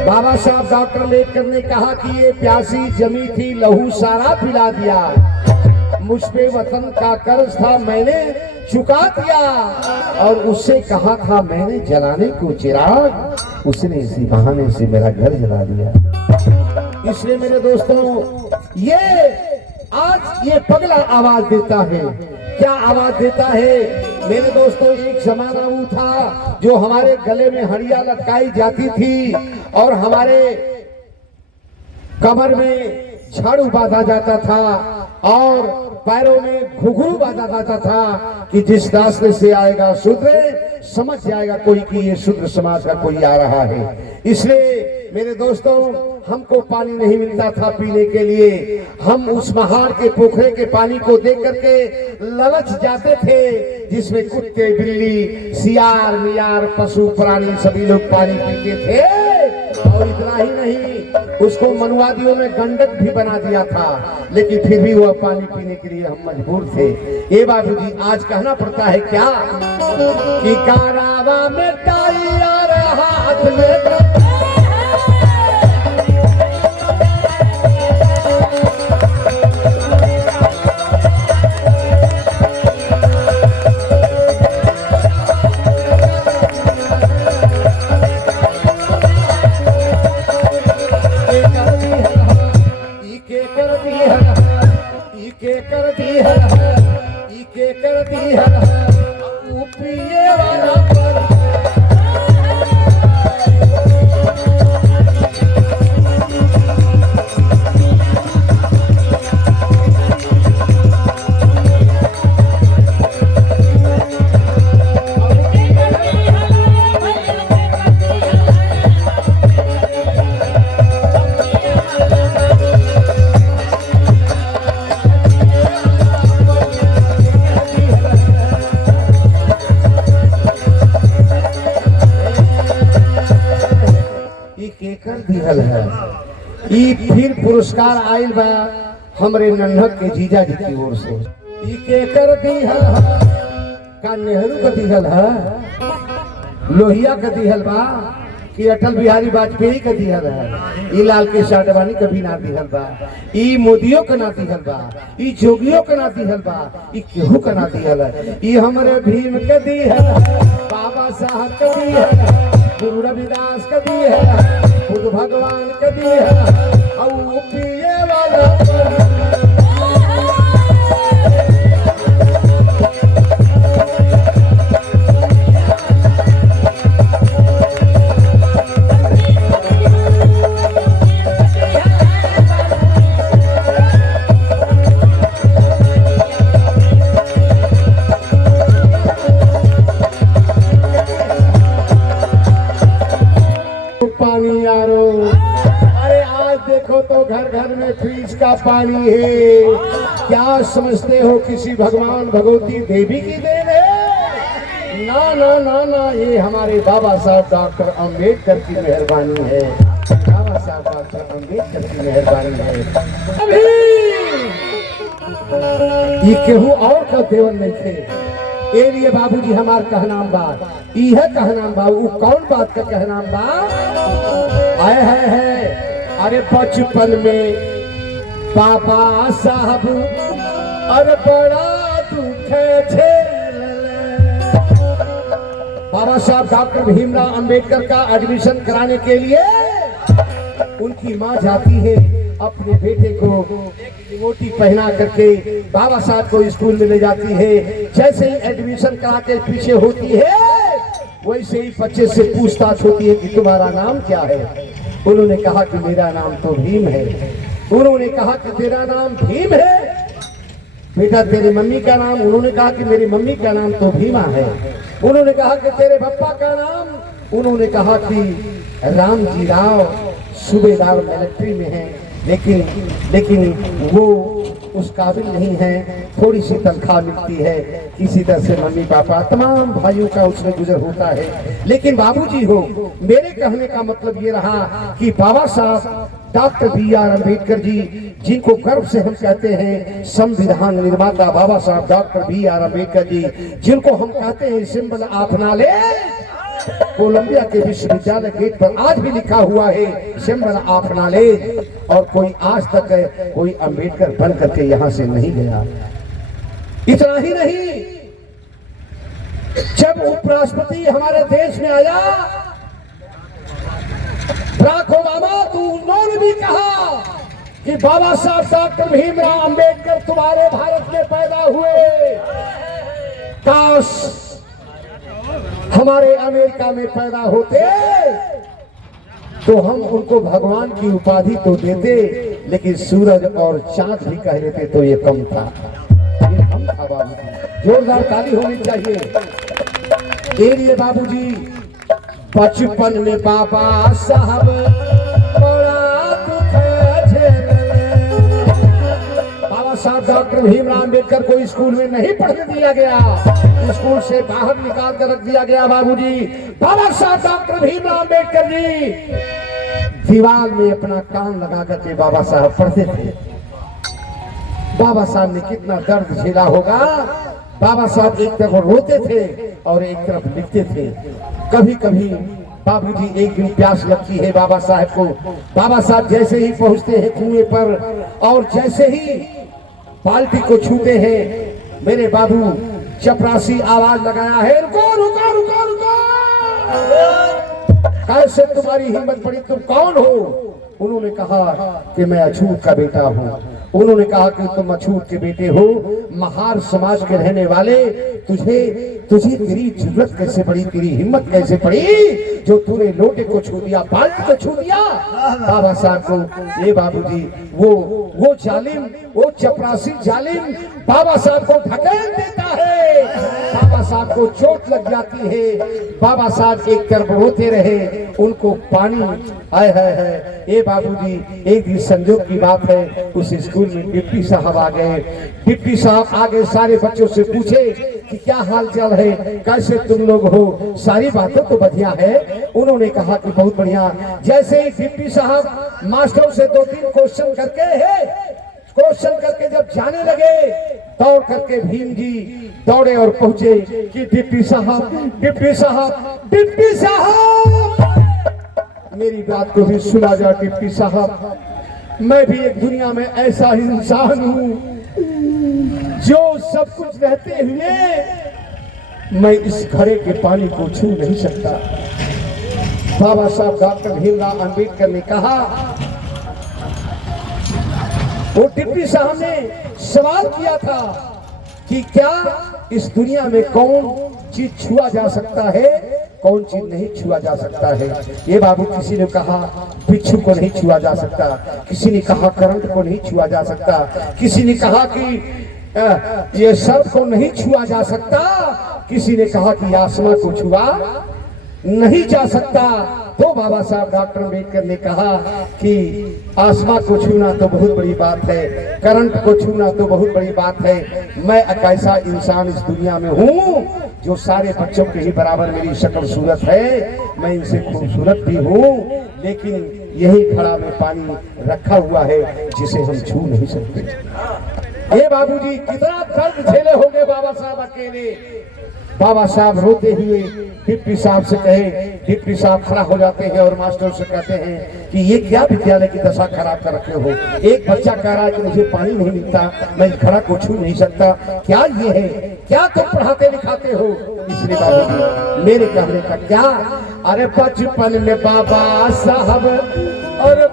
बाबा साहब डॉक्टर अम्बेडकर ने कहा कि ये प्यासी जमी थी, लहू सारा पिला दिया, मुझ पे वतन का कर्ज था मैंने चुका दिया, और उससे कहा था मैंने जलाने को चिराग, उसने इसी बहाने से मेरा घर जला दिया। इसलिए मेरे दोस्तों ये आज ये पगला आवाज देता है। क्या आवाज देता है मेरे दोस्तों? एक जमाना वो था जो हमारे गले में हड़िया लटकाई जाती थी और हमारे कमर में झाड़ू बांधा जाता था और पैरों में घुघरू बांधा जाता था कि जिस रास्ते से आएगा शूद्र समझ जाएगा कोई कि ये शूद्र समाज का कोई आ रहा है। इसलिए मेरे दोस्तों हमको पानी नहीं मिलता था पीने के लिए, हम उस महाड़ के पोखरे के पानी को देख करके ललच जाते थे जिसमें कुत्ते बिल्ली सियार मियार पशु प्राणी सभी लोग पानी पीते थे। और इतना ही नहीं उसको मनुवादियों में गंडक भी बना दिया था, लेकिन फिर भी वह पानी पीने के लिए हम मजबूर थे। ये बाबू जी आज कहना पड़ता है क्या कि कारावा में टायर हाथ में फिर पुरस्कार आयल बा हमरे नन्हक के जीजा जी की ओर से। ई के कर दिहल का नेहरू का दिहल है, लोहिया का दिहल बा कि अटल बिहारी वाजपेयी का दिहल है, ई लाल के साडवानी कभी ना दिहल बा, ई मोदियों का ना दिहल बा, ई जोगियों का ना दिहल बा, ई केहू का ना दिहल है। ई हमरे भीम का दिहल, बाबा साहब का दिहल, गुरु रविदास का दिहल, बुद्ध भगवान का दिहल, और पिए वाला पानी यारो। अरे आज देखो तो घर घर में फ्रिज का पानी है। क्या समझते हो किसी भगवान भगवती देवी की देन है? ना ना ना ना, ये हमारे बाबा साहब डॉक्टर अम्बेडकर की मेहरबानी है। बाबा साहब डॉक्टर अम्बेडकर की मेहरबानी है। अभी ये केहू और का देवन नहीं थे। ए लिए बाबूजी हमार कहनाम बा, यह कहनाम बा, वो कौन बात का कहनाम बा? आए है अरे बचपन में पापा साहब अरे बड़ा दुख बाबा साहब डॉक्टर भीमराव अंबेडकर का एडमिशन कराने के लिए उनकी माँ जाती है अपने बेटे को मोटी पहना करके बाबा साहब को स्कूल में ले जाती है। जैसे ही एडमिशन करा के पीछे होती है वैसे ही बच्चे से पूछताछ होती है कि तुम्हारा नाम क्या है? उन्होंने कहा कि मेरा नाम तो भीम है। उन्होंने कहा कि तेरा नाम भीम है? बेटा तेरी मम्मी का नाम? उन्होंने कहा कि मेरी मम्मी का नाम तो भीमा है। उन्होंने कहा कि तेरे पापा का नाम? उन्होंने कहा कि रामजी राव सूबेदार मिलिट्री में है, लेकिन वो उस काबिल नहीं है, थोड़ी सी तनख्वाह मिलती है, किसी तरह से मम्मी पापा तमाम भाइयों का उसमें गुजर होता है। लेकिन बाबूजी हो, मेरे कहने का मतलब ये रहा कि बाबा साहब डॉक्टर बी.आर. अम्बेडकर जी, जिनको गर्व से हम कहते हैं संविधान निर्माता बाबा साहब डॉक्टर बी.आर. अम्बेडकर जी, जिनको हम कहते हैं सिंबल ऑफ नॉलेज, कोलंबिया के विश्वविद्यालय गेट पर आज भी लिखा हुआ है सिंबल ऑफ नॉलेज, और कोई आज तक कोई अंबेडकर बन करके यहाँ से नहीं गया। इतना ही नहीं, जब उपराष्ट्रपति हमारे देश में आया बराक ओबामा, तो उन्होंने भी कहा कि बाबा साहब डॉक्टर भीमराव अंबेडकर तुम्हारे भारत में पैदा हुए, काश हमारे अमेरिका में पैदा होते तो हम उनको भगवान की उपाधि तो देते, लेकिन सूरज और चांद भी कह देते तो ये कम था, ये कम था बाबूजी। जोरदार ताली होनी चाहिए। ये लिए बाबूजी, बचपन में बाबा साहब बड़ा दुख झेले। बाबा साहब डॉक्टर भीमराव अंबेडकर को स्कूल में नहीं पढ़ने दिया गया, स्कूल से बाहर निकाल कर रख दिया गया बाबूजी। बाबा साहब डॉक्टर भीमराव अंबेडकर जी दीवार में अपना कान लगा करके बाबा साहब पढ़ते थे। बाबा साहब ने कितना दर्द झेला होगा। बाबा साहब एक तरफ रोते थे और एक तरफ लिखते थे। कभी कभी बाबूजी एक दिन प्यास लगती है बाबा साहब को, बाबा साहब जैसे ही पहुंचते हैं कुएं पर और जैसे ही बाल्टी को छूते हैं, मेरे बाबू चपरासी आवाज लगाया है, रुको रुको रुको रुको, कैसे तुम्हारी हिम्मत पड़ी, तुम कौन हो? उन्होंने कहा कि मैं अछूत का बेटा हूँ। उन्होंने कहा कि तुम अछूत के बेटे हो, महार समाज के रहने वाले, तुझे तेरी जरूरत कैसे पड़ी, तेरी हिम्मत कैसे पड़ी जो तूने लोटे को छू दिया, बाल्टी को छू दिया। बाबा साहब को ये बाबूजी वो जालिम, वो चपरासी जालिम बाबा साहब को ढकेल देता है। बाबा साहब को चोट लग जाती है। बाबा साहब एक तरफ रोते रहे, उनको पानी आए है। ये बाबूजी एक दिन संजोग की बात है, उस स्कूल में डिप्टी साहब आ गए। डिप्टी साहब आगे सारे बच्चों से पूछे कि क्या हाल चाल है, कैसे तुम लोग हो, सारी बातें तो बढ़िया है। उन्होंने कहा कि बहुत बढ़िया। जैसे ही डिप्टी साहब मास्टरों से 2-3 क्वेश्चन करके जब जाने लगे, दौड़ करके भीम जी दौड़े और पहुंचे कि डिप्टी साहब डिप्टी साहब डिप्टी साहब, मेरी बात को भी सुना जा डिप्टी साहब, मैं भी एक दुनिया में ऐसा इंसान हूँ जो सब कुछ रहते हुए मैं इस घड़े के पानी को छू नहीं सकता। बाबा साहब डॉक्टर भीमराव अंबेडकर ने कहा, वो डिप्टी साहब ने सवाल किया था कि क्या इस दुनिया में कौन चीज छुआ जा सकता है, कौन चीज नहीं छुआ जा सकता है। ये बाबू किसी ने कहा बिच्छू को नहीं छुआ जा सकता, किसी ने कहा करंट को नहीं छुआ जा सकता, किसी ने कहा कि ये सर्प को नहीं छुआ जा सकता, किसी ने कहा कि आसमां को छुआ नहीं जा सकता। तो बाबा साहब डॉक्टर अम्बेडकर ने कहा कि आसमां को छूना तो बहुत बड़ी बात है, करंट को छूना तो बहुत बड़ी बात है। मैं एक ऐसा इंसान इस दुनिया में हूँ जो सारे बच्चों के ही बराबर मेरी शक्ल सूरत है, मैं इनसे खूबसूरत भी हूँ, लेकिन यही घड़ा में पानी रखा हुआ है जिसे हम छू नहीं सकते। ये बाबूजी कितना दर्द झेले होंगे बाबा साहब अकेले। बाबा साहब रोते हुए डिप्टी साहब से कहे, डिप्टी साहब खड़ा हो जाते हैं और मास्टर से कहते हैं कि ये क्या विद्यालय की दशा खराब कर रखे हो। एक बच्चा कह रहा है कि मुझे पानी नहीं मिलता, मैं इस घड़ा को छू नहीं सकता, क्या ये है, क्या तुम पढ़ाते लिखाते हो? इसलिए बाबूजी मेरे कहने का क्या, अरे बचपन में बाबा साहब और